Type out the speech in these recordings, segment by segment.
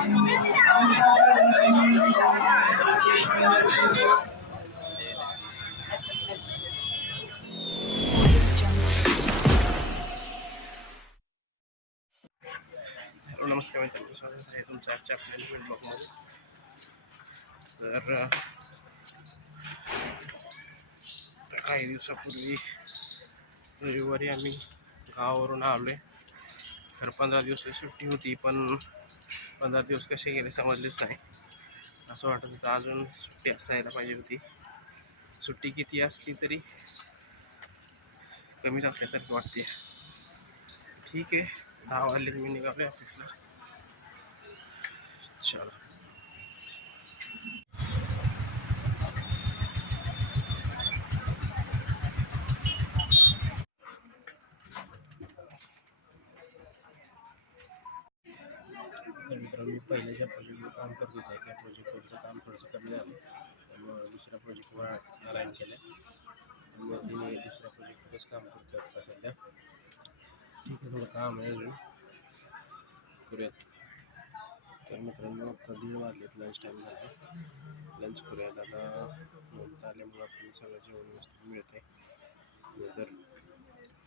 नमस्कार मित्रांनो, स्वागत आहे तुमचं आजच्या आपल्या इव्हेंट ब्लॉगमध्ये. तर काही दिवसापूर्वी रविवारी आम्ही गावावरून आलो आहे. खरं 15 दिवस सुट्टी होती, पण 15 दिवस कसे गेले समजलेच नाही. असं वाटत होतं अजून सुट्टी असायला पाहिजे होती. सुट्टी किती असली तरी कमीच असल्यासारखी वाटते. ठीक आहे, 10 वाजले मी निघालो ऑफिसला. चला. मित्रांनो, मी पहिले ज्या प्रोजेक्टवर काम करत होतो त्या प्रोजेक्टवरचं काम थोडंसं कमी झालं, त्यामुळे दुसऱ्या प्रोजेक्टवर अलाईन केलं. मग मी दुसऱ्या प्रोजेक्टवरच काम करतो आता सध्या. ठीक आहे, थोडं काम आहे अजून, करूयात. तर मित्रांनो, आता 1:30 वाजलेत, लंच टाईम झाला. लंच करूयात आता. नंतर आल्यामुळे आपल्याला सगळं जेवण व्यवस्थित मिळते. नंतर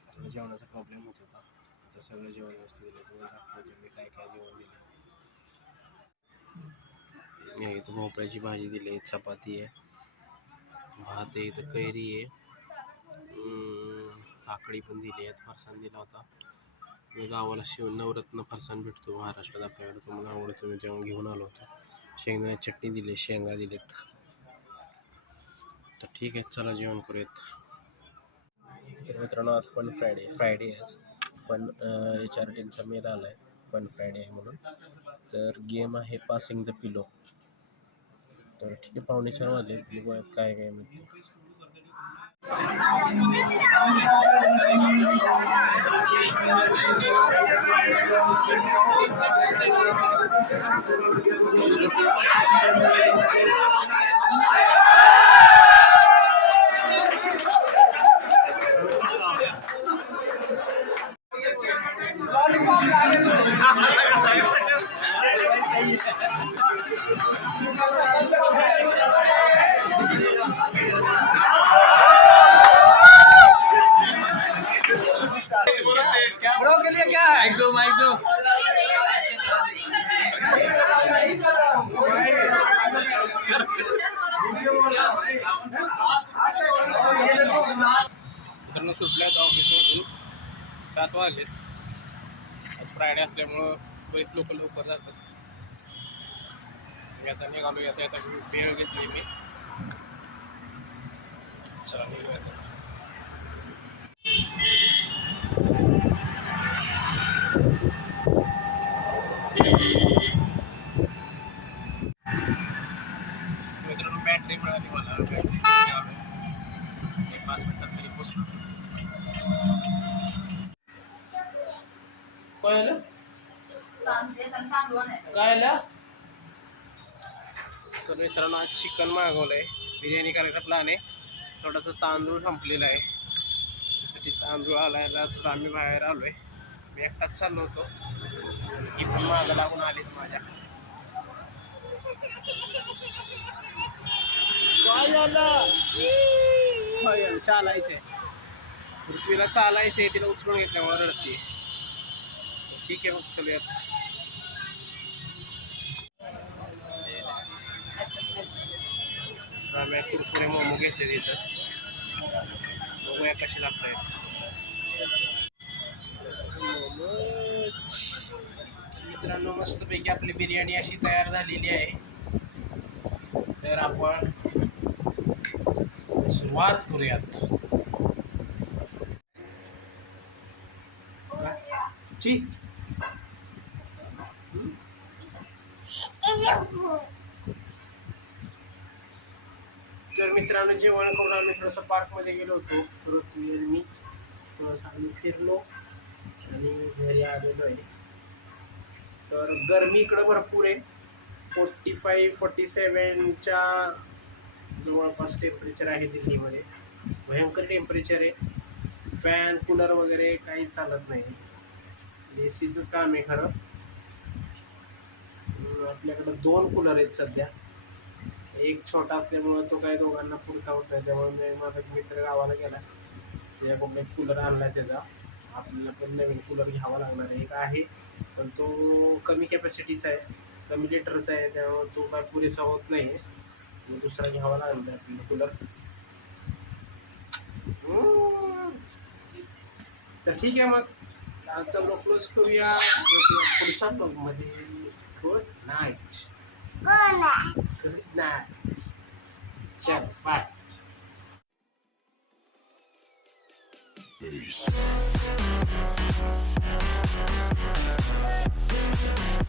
आपल्या जेवणाचा प्रॉब्लेम होत होता, आता सगळं जेवण व्यवस्थित दिलं. दाखवतो मी काय काय जेवण दिलं. इथं भोपळ्याची भाजी दिली आहे, चपाती आहे, भात आहे, इथं कैरी आहे, काकडी पण दिली आहे, फरसाण दिला होता. गावाला नवरत्न फरसाण भेटतो महाराष्ट्रात आपल्याकडे, तो मला आवडतो, मी जेवण घेऊन आलो होतो. शेंगदाण्याची चटणी दिली, शेंगा दिलेत. तर ठीक आहे, चला जेवण करूयात. तर मित्रांनो, आज फन फ्रायडे आज फन HRTचा मेल आला आहे, फन फ्रायडे आहे म्हणून. तर गेम आहे पासिंग द पिलो. तर ठीक आहे, 4:45 वाजले, बघूयात काय काय म्हणते. मित्रांनो, सुटल्या ऑफिसमधून 7 वाजलेत. आज फ्रायडे असल्यामुळं बरेच लोक लवकर जातात. मी आता निघालो. आता वेळ घेतली मी. चला निघूया. मित्रांनो, बॅटरी मिळाली मला. 5 मिनिटात तरी पोचलो. काय तर मित्रांनो, आज चिकन मागवलं आहे. बिर्याणी करायचा प्लॅन आहे. थोडासा तांदूळ संपलेला आहे, त्यासाठी तांदूळ आलायला तर आम्ही बाहेर आलो आहे. मी एकटाच चाललो होतो, की पण मागं लागून आलीच माझ्या. काय झालं? चालायचंय, पृथ्वीला चालायचंय, तिला उचलून घेतल्यामुळे रडते. ठीक आहे, मग चलूयात. आम्ही कुरकुरे मोमो घेतले तिथं, बघूया कसे लागत आहेत. मित्रांनो, मस्तपैकी आपली बिर्याणी अशी तयार झालेली आहे. तर आपण सुरुवात करूयात. तर मित्रांनो, जेवण करून आम्ही थोडंसं पार्कमध्ये गेलो होतो. पृथ्वी आणि मी थोडंसं आम्ही फिरलो आणि घरी आलेलो आहे. तर गरमी इकडं भरपूर आहे. 45-47च्या जवळपास टेम्परेचर आहे दिल्लीमध्ये. भयंकर टेम्परेचर आहे. फॅन कूलर वगैरे काही चालत नाही. ACचंच काम आहे खरं. आपल्याकडे 2 कूलर आहेत सध्या. एक छोटा असल्यामुळं तो काही दोघांना पुरता होत नाही, त्यामुळे मी माझा एक मित्र गावाला गेला, त्याच्याकडून एक कूलर आणला त्याचा. आपल्याला पण नवीन कूलर घ्यावा लागणार आहे. एक आहे पण तो कमी कॅपॅसिटीचा आहे, कमी लिटरचा आहे, त्यामुळे तो काय पुरेसा होत नाही. मग दुसरा घ्यावा लागणार आहे आपल्याला कूलर. तर ठीक आहे, मग आजचा ब्लॉग क्लोज करूया. पुढच्या ब्लॉगमध्ये. Good night. Good night. चल बाय. Peace.